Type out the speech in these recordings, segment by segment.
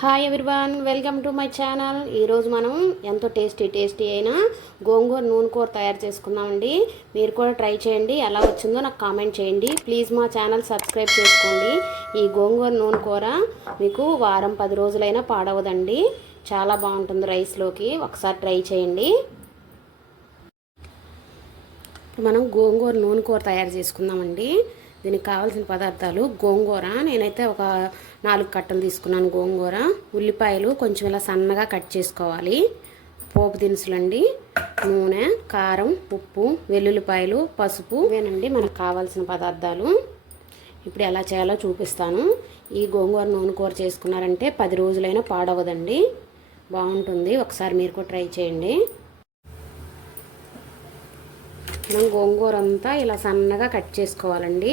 Hi everyone, welcome to my channel. ఈరోజు మనం ఎంతో టేస్టీ అయిన గోంగూర నూనె కూర తయారు చేసుకుందామండి. మీరు కూడా ట్రై చేయండి, ఎలా వచ్చిందో నాకు కామెంట్ చేయండి. ప్లీజ్ మా ఛానల్ సబ్స్క్రైబ్ చేసుకోండి. ఈ గోంగూర నూనె కూర మీకు వారం 10 రోజులైనా పాడవదండి. చాలా బాగుంటుంది రైస్లోకి. ఒకసారి ట్రై చేయండి. మనం గోంగూర నూనె కూర తయారు చేసుకుందామండి. దీనికి కావాల్సిన పదార్థాలు: గోంగూర, నేనైతే ఒక 4 కట్టలు తీసుకున్నాను గోంగూర. ఉల్లిపాయలు కొంచెం ఇలా సన్నగా కట్ చేసుకోవాలి. పోపు దినుసులండి, నూనె, కారం, ఉప్పు, వెల్లుల్లిపాయలు, పసుపు, ఇవేనండి మనకు కావాల్సిన పదార్థాలు. ఇప్పుడు ఎలా చేయాలో చూపిస్తాను. ఈ గోంగూర నూనె కూర చేసుకున్నారంటే 10 రోజులైనా పాడవదండి, బాగుంటుంది. ఒకసారి మీరు కూడా ట్రై చేయండి. మనం గోంగూర అంతా ఇలా సన్నగా కట్ చేసుకోవాలండి.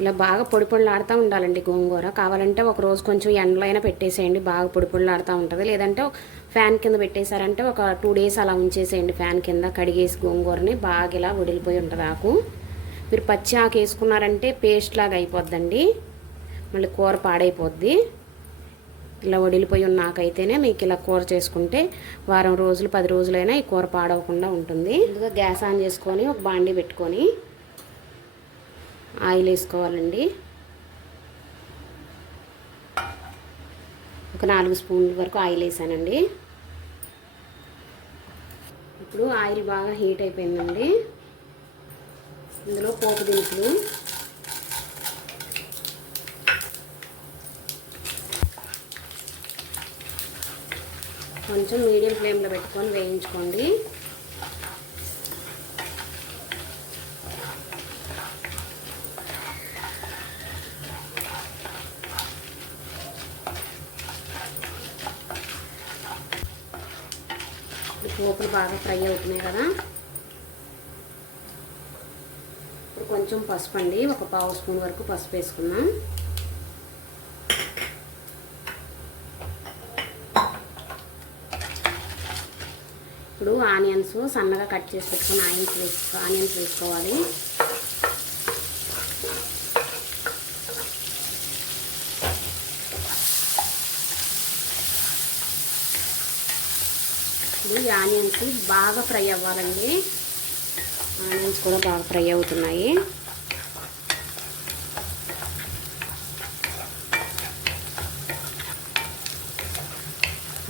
ఇలా బాగా పొడి పొడిలాడుతూ ఉండాలండి గోంగూర. కావాలంటే ఒక రోజు కొంచెం ఎండలో అయినా పెట్టేసేయండి, బాగా పొడి పొడిలాడుతూ ఉంటుంది. లేదంటే ఫ్యాన్ కింద పెట్టేశారంటే ఒక 2 డేస్ అలా ఉంచేసేయండి ఫ్యాన్ కింద. కడిగేసి గోంగూరని బాగా ఇలా వడిలిపోయి ఉంటుంది ఆకు. మీరు పచ్చి ఆకు వేసుకున్నారంటే పేస్ట్ లాగా అయిపోద్దండి, మళ్ళీ కూర పాడైపోద్ది. ఇలా వడిలిపోయి ఉన్న ఆకైతేనే మీకు ఇలా కూర చేసుకుంటే వారం రోజులు 10 రోజులైనా ఈ కూర పాడవకుండా ఉంటుంది. ముందుగా గ్యాస్ ఆన్ చేసుకొని ఒక బాండీ పెట్టుకొని ఆయిల్ వేసుకోవాలండి. ఒక 4 స్పూన్ల వరకు ఆయిల్ వేసానండి. ఇప్పుడు ఆయిల్ బాగా హీట్ అయిపోయిందండి. ఇందులో పోపు దినుసులు, కొంచెం మీడియం ఫ్లేమ్లో పెట్టుకొని వేయించుకోండి. పోపులు బాగా ఫ్రై అవుతున్నాయి కదా. ఇప్పుడు కొంచెం పసుపు అండి, ఒక 1/2 స్పూన్ వరకు పసుపు వేసుకుందాం. ఇప్పుడు ఆనియన్స్ సన్నగా కట్ చేసి పెట్టుకుని ఆనియన్స్ వేసుకోవాలి. ఇప్పుడు ఈ ఆనియన్స్ బాగా ఫ్రై అవ్వాలండి. ఆనియన్స్ కూడా బాగా ఫ్రై అవుతున్నాయి.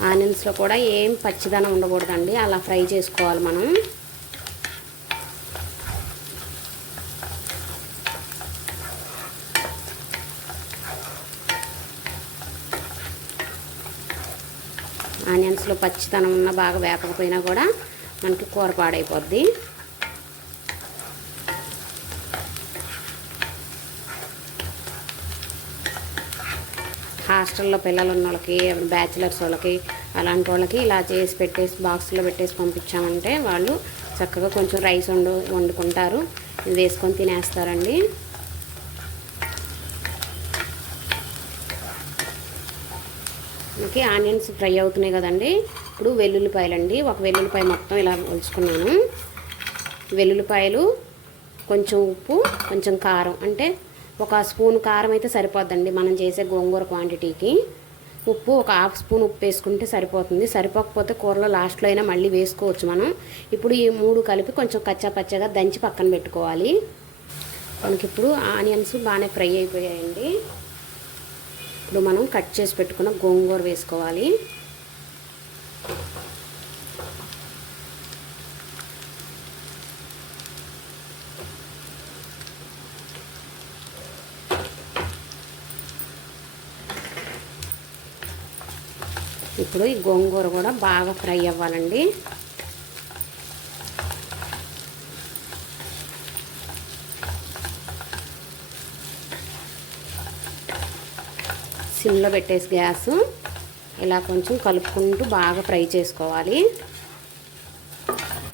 ఆనియన్స్లో కూడా ఏం పచ్చిదనం ఉండకూడదండి, అలా ఫ్రై చేసుకోవాలి మనం. ఆనియన్స్లో పచ్చిదనం ఉన్న బాగా వేపకపోయినా కూడా మనకి కూర పాడైపోద్ది. హాస్టల్లో పిల్లలు ఉన్న వాళ్ళకి, బ్యాచిలర్స్ వాళ్ళకి, అలాంటి వాళ్ళకి ఇలా చేసి పెట్టేసి బాక్స్లో పెట్టేసి పంపించామంటే వాళ్ళు చక్కగా కొంచెం రైస్ వండుకుంటారు, ఇది వేసుకొని తినేస్తారండి. మనకి ఆనియన్స్ ఫ్రై అవుతున్నాయి కదండి. ఇప్పుడు వెల్లుల్లిపాయలండి, ఒక వెల్లుల్లిపాయ మొత్తం ఇలా ఉంచుకున్నాను. వెల్లుల్లిపాయలు, కొంచెం ఉప్పు, కొంచెం కారం, అంటే ఒక స్పూన్ కారం అయితే సరిపోద్దండి మనం చేసే గోంగూర క్వాంటిటీకి. ఉప్పు ఒక 1/2 స్పూన్ ఉప్పు వేసుకుంటే సరిపోతుంది. సరిపోకపోతే కూరలో లాస్ట్లో అయినా మళ్ళీ వేసుకోవచ్చు మనం. ఇప్పుడు ఈ 3 కలిపి కొంచెం కచ్చా పచ్చగా దంచి పక్కన పెట్టుకోవాలి. మనకి ఇప్పుడు ఆనియన్స్ బాగానే ఫ్రై అయిపోయాయండి. ఇప్పుడు మనం కట్ చేసి పెట్టుకున్న గోంగూర వేసుకోవాలి. ఇప్పుడు ఈ గోంగూర కూడా బాగా ఫ్రై అవ్వాలండి. సిమ్లో పెట్టేసి గ్యాస్ ఇలా కొంచెం కలుపుకుంటూ బాగా ఫ్రై చేసుకోవాలి.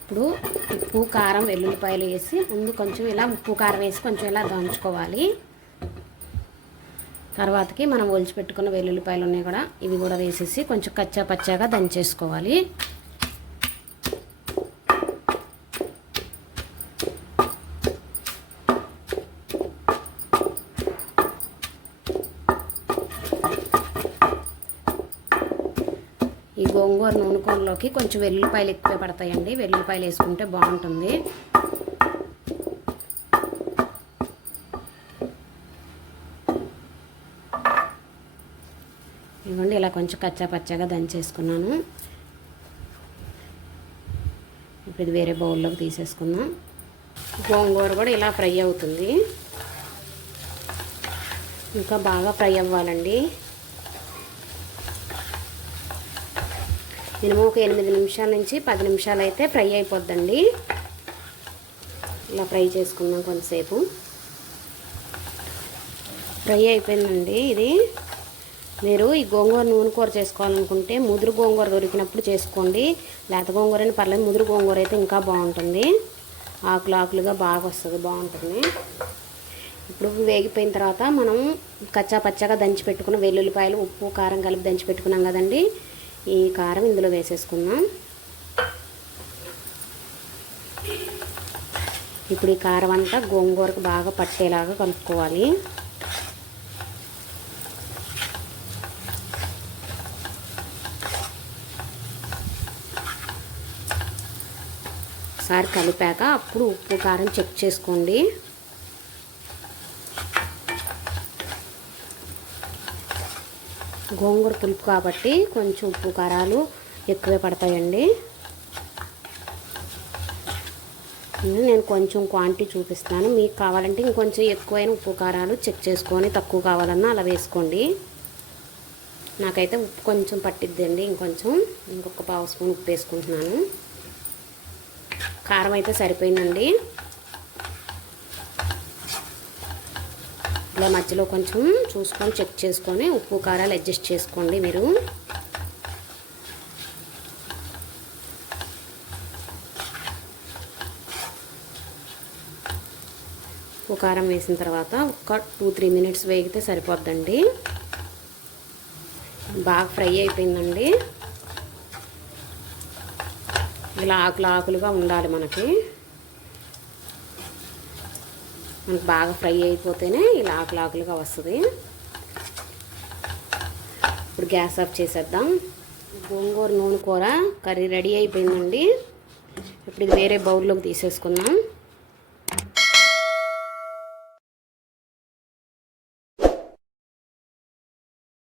ఇప్పుడు ఉప్పు, కారం, వెల్లుల్లిపాయలు వేసి ముందు కొంచెం ఇలా ఉప్పు కారం వేసి కొంచెం ఇలా దంచుకోవాలి. తర్వాతకి మనం ఒలిచిపెట్టుకున్న వెల్లుల్లిపాయలు ఉన్నాయి కూడా, ఇవి కూడా వేసేసి కొంచెం కచ్చా పచ్చాగా దంచేసుకోవాలి. ఈ గోంగూర నూనె కూరలోకి కొంచెం వెల్లుల్లిపాయలు ఎక్కువే పడతాయండి, వెల్లుల్లిపాయలు వేసుకుంటే బాగుంటుంది. ఇదిగోండి ఇలా కొంచెం కచ్చా పచ్చగా దంచేసుకున్నాను. ఇప్పుడు ఇది వేరే బౌల్లోకి తీసేసుకుందాం. గోంగూర కూడా ఇలా ఫ్రై అవుతుంది, ఇంకా బాగా ఫ్రై అవ్వాలండి. మినిమం ఒక 8 నిమిషాల నుంచి 10 నిమిషాలు అయితే ఫ్రై అయిపోద్దండి. ఇలా ఫ్రై చేసుకుందాం కొంతసేపు. ఫ్రై అయిపోయిందండి ఇది. మీరు ఈ గోంగూర నూనె కూర చేసుకోవాలనుకుంటే ముదురు గోంగూర దొరికినప్పుడు చేసుకోండి, లేత గోంగూర అయినా పర్లేదు, ముదురు గోంగూర అయితే ఇంకా బాగుంటుంది, ఆకులు ఆకులుగా బాగా వస్తుంది, బాగుంటుంది. ఇప్పుడు వేగిపోయిన తర్వాత మనం కచ్చా పచ్చగా దంచి పెట్టుకున్న వెల్లుల్లిపాయలు, ఉప్పు, కారం కలిపి దంచి పెట్టుకున్నాం కదండి, ఈ కారం ఇందులో వేసేసుకుందాం. ఇప్పుడు ఈ కారం అంతా గోంగూరకు బాగా పట్టేలాగా కలుపుకోవాలి. ఒకసారి కలిపాక అప్పుడు ఉప్పు కారం చెక్ చేసుకోండి. గోంగూర పులుపు కాబట్టి కొంచెం ఉప్పు కారాలు ఎక్కువే పడతాయండి. నేను కొంచెం క్వాంటిటీ చూపిస్తాను, మీకు కావాలంటే ఇంకొంచెం ఎక్కువైన ఉప్పు కారాలు చెక్ చేసుకొని తక్కువ కావాలన్నా అలా వేసుకోండి. నాకైతే ఉప్పు కొంచెం పట్టిద్దండి, ఇంకొక పావు స్పూన్ ఉప్పు వేసుకుంటున్నాను. కారం అయితే సరిపోయిందండి. ఇలా మధ్యలో కొంచెం చూసుకొని చెక్ చేసుకొని ఉప్పు కారాలు అడ్జస్ట్ చేసుకోండి మీరు. ఉప్పు కారం వేసిన తర్వాత ఒక 2-3 మినిట్స్ వేగితే సరిపోద్దండి. బాగా ఫ్రై అయిపోయిందండి. ఇలా ఆకులు ఆకులుగా ఉండాలి మనకి బాగా ఫ్రై అయిపోతేనే ఇలా ఆకులు ఆకులుగా వస్తుంది. ఇప్పుడు గ్యాస్ ఆఫ్ చేసేద్దాం. గోంగూర నూనె కూర కర్రీ రెడీ అయిపోయిందండి. ఇప్పుడు ఇది వేరే బౌల్లోకి తీసేసుకుందాం.